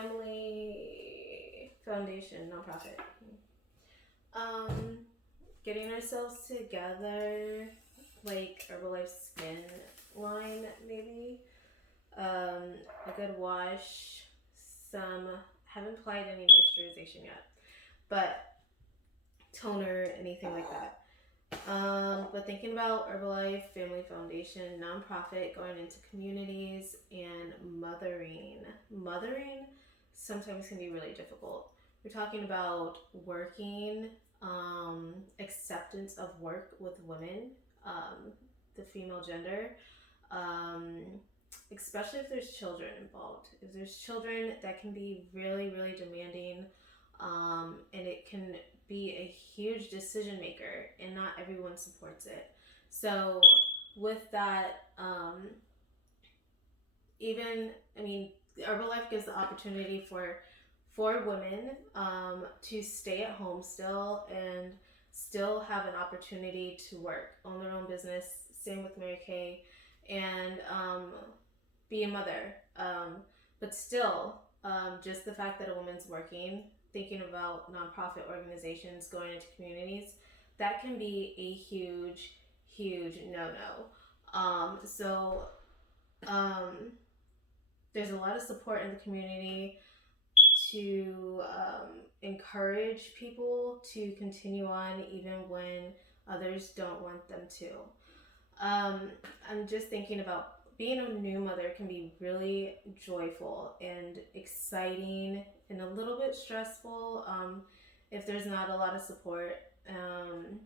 family foundation, nonprofit. Getting ourselves together, like Herbalife skin line, maybe. A good wash. Haven't applied any moisturization yet, but toner, anything like that. But thinking about Herbalife, Family Foundation, nonprofit, going into communities, and mothering. Mothering sometimes can be really difficult. We're talking about working, acceptance of work with women, the female gender, especially if there's children involved. If there's children, that can be really, really demanding, and it can be a huge decision maker, and not everyone supports it. So with that, Herbalife gives the opportunity for women to stay at home still and still have an opportunity to work, own their own business. Same with Mary Kay, and be a mother. But still, just the fact that a woman's working, thinking about nonprofit organizations, going into communities, that can be a huge, huge no-no. There's a lot of support in the community to encourage people to continue on even when others don't want them to. I'm just thinking about being a new mother can be really joyful and exciting and a little bit stressful if there's not a lot of support, and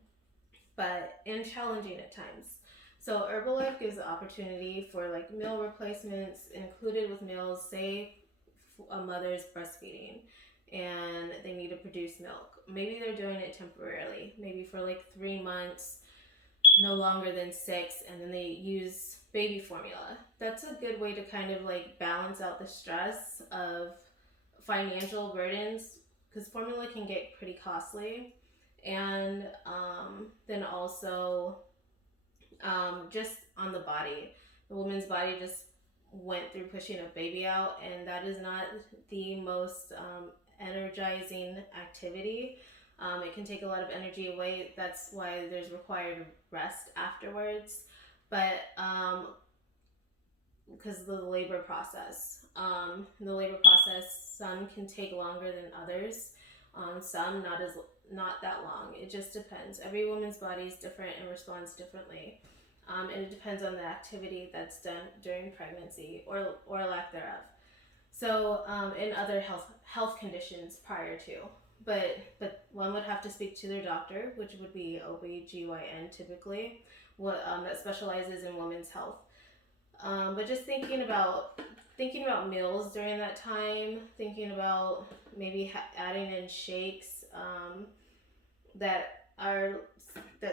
challenging at times. So Herbalife gives the opportunity for like meal replacements included with meals. Say a mother's breastfeeding and they need to produce milk. Maybe they're doing it temporarily, maybe for like 3 months, no longer than 6, and then they use baby formula. That's a good way to kind of like balance out the stress of financial burdens, because formula can get pretty costly. And then also just on the body, the woman's body just went through pushing a baby out, and that is not the most energizing activity. It can take a lot of energy away. That's why there's required rest afterwards. But because of the labor process, some can take longer than others. Some not that long. It just depends. Every woman's body is different and responds differently. And it depends on the activity that's done during pregnancy or lack thereof. So, and other health conditions prior to. But one would have to speak to their doctor, which would be OB/GYN typically, that specializes in women's health. But just thinking about meals during that time, thinking about maybe adding in shakes that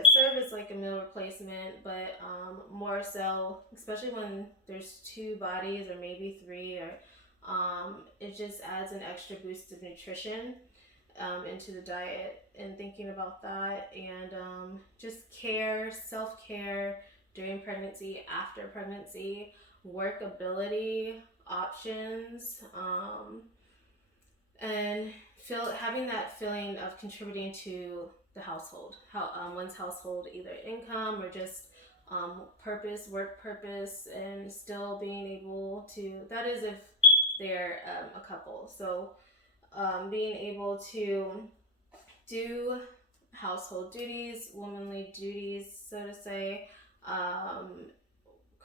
serve as like a meal replacement, but more so, especially when there's 2 bodies or maybe 3, or it just adds an extra boost of nutrition into the diet, and thinking about that, and just self-care during pregnancy, after pregnancy, workability options, and having that feeling of contributing to the household, one's household, either income or just work purpose, and still being able to, that is if they're a couple, so being able to do household duties, womanly duties, so to say,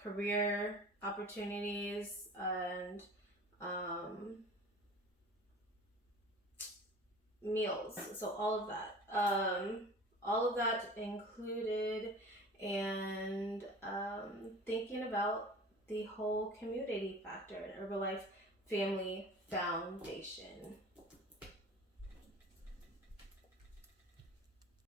career opportunities, and meals. So all of that included, and thinking about the whole community factor at Herbalife Family Foundation.